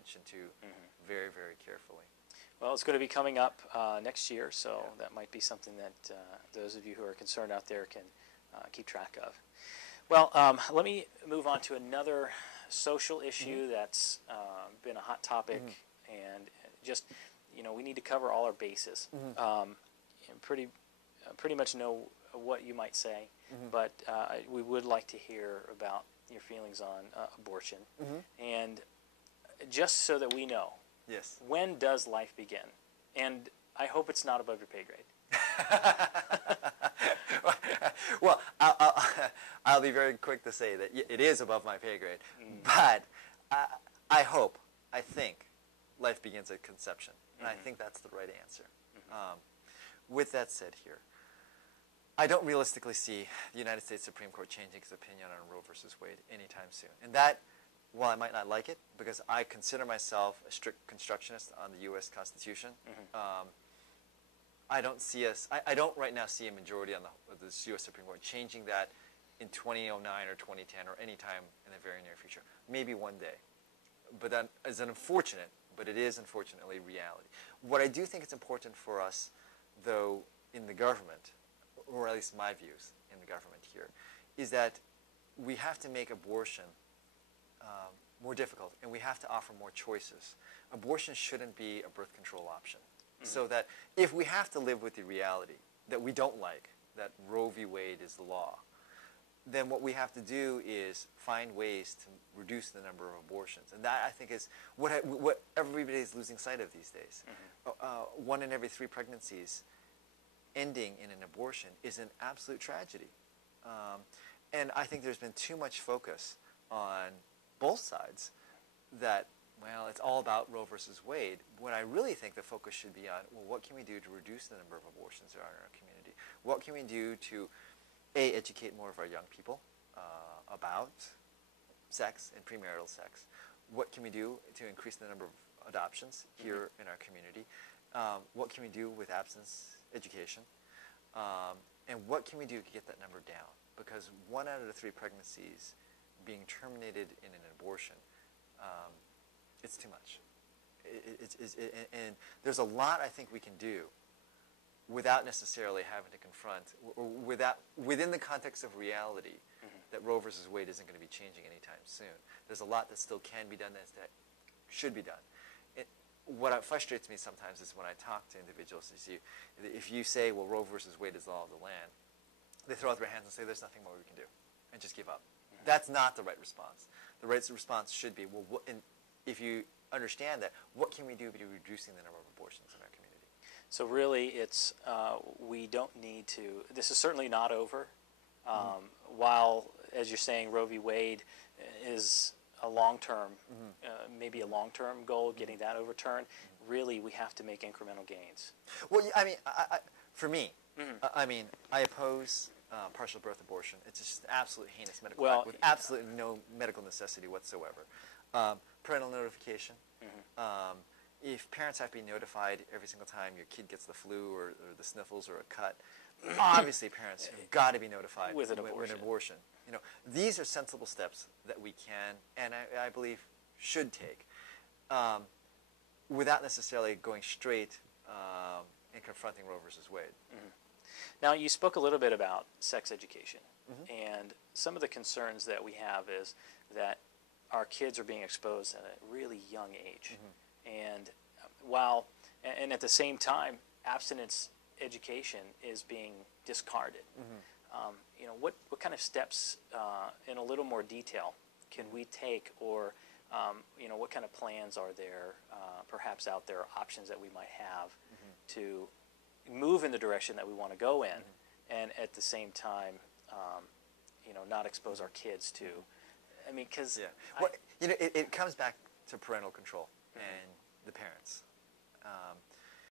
attention to very, very carefully. Well, it's going to be coming up next year, so that might be something that those of you who are concerned out there can keep track of. Well, let me move on to another social issue that's been a hot topic, and just, we need to cover all our bases. Pretty much know what you might say, but we would like to hear about your feelings on abortion, and just so that we know, when does life begin? And I hope it's not above your pay grade. Well, I'll be very quick to say that it is above my pay grade, but I think life begins at conception, and I think that's the right answer. With that said here, I don't realistically see the United States Supreme Court changing its opinion on Roe versus Wade anytime soon. And that, while I might not like it, because I consider myself a strict constructionist on the U.S. Constitution, I don't right now see a majority on the U.S. Supreme Court changing that in 2009 or 2010 or any time in the very near future. Maybe one day. But that is unfortunate, but it is unfortunately reality. What I do think is important for us, though, in the government, or at least my views in the government here, is that we have to make abortion more difficult, and we have to offer more choices. Abortion shouldn't be a birth control option. So that if we have to live with the reality that we don't like, that Roe v. Wade is the law, then what we have to do is find ways to reduce the number of abortions. And that, I think, is what everybody is losing sight of these days. 1 in every 3 pregnancies ending in an abortion is an absolute tragedy. And I think there's been too much focus on both sides that, well, it's all about Roe versus Wade, when I really think the focus should be on, well, what can we do to reduce the number of abortions there are in our community? What can we do to, A, educate more of our young people about sex and premarital sex? What can we do to increase the number of adoptions here in our community? What can we do with abstinence education? And what can we do to get that number down? Because 1 out of the 3 pregnancies being terminated in an abortion, it's too much. And there's a lot I think we can do without necessarily having to confront, or within the context of reality, that Roe versus Wade isn't going to be changing anytime soon. There's a lot that still can be done that should be done. What frustrates me sometimes is when I talk to individuals, if you say, well, Roe versus Wade is the law of the land, they throw out their hands and say, there's nothing more we can do, and just give up. That's not the right response. The right response should be, well, if you understand that, what can we do to be reducing the number of abortions in our community? So really, it's we don't need to. This is certainly not over. While, as you're saying, Roe v. Wade is a long-term, maybe a long-term goal, getting that overturned. Really, we have to make incremental gains. Well, I mean, for me, I mean, I oppose partial birth abortion. It's just an absolute heinous medical act with absolutely no medical necessity whatsoever. Parental notification. If parents have to be notified every single time your kid gets the flu or the sniffles or a cut, obviously parents have got to be notified with an abortion. These are sensible steps that we can, and I believe should take, without necessarily going straight and confronting Roe versus Wade. Now, you spoke a little bit about sex education, and some of the concerns that we have is that our kids are being exposed at a really young age, and and at the same time, abstinence education is being discarded. What kind of steps, in a little more detail, can we take, or what kind of plans are there, perhaps out there, options that we might have to move in the direction that we want to go in, and at the same time, not expose our kids to. I mean, because well, it comes back to parental control and the parents.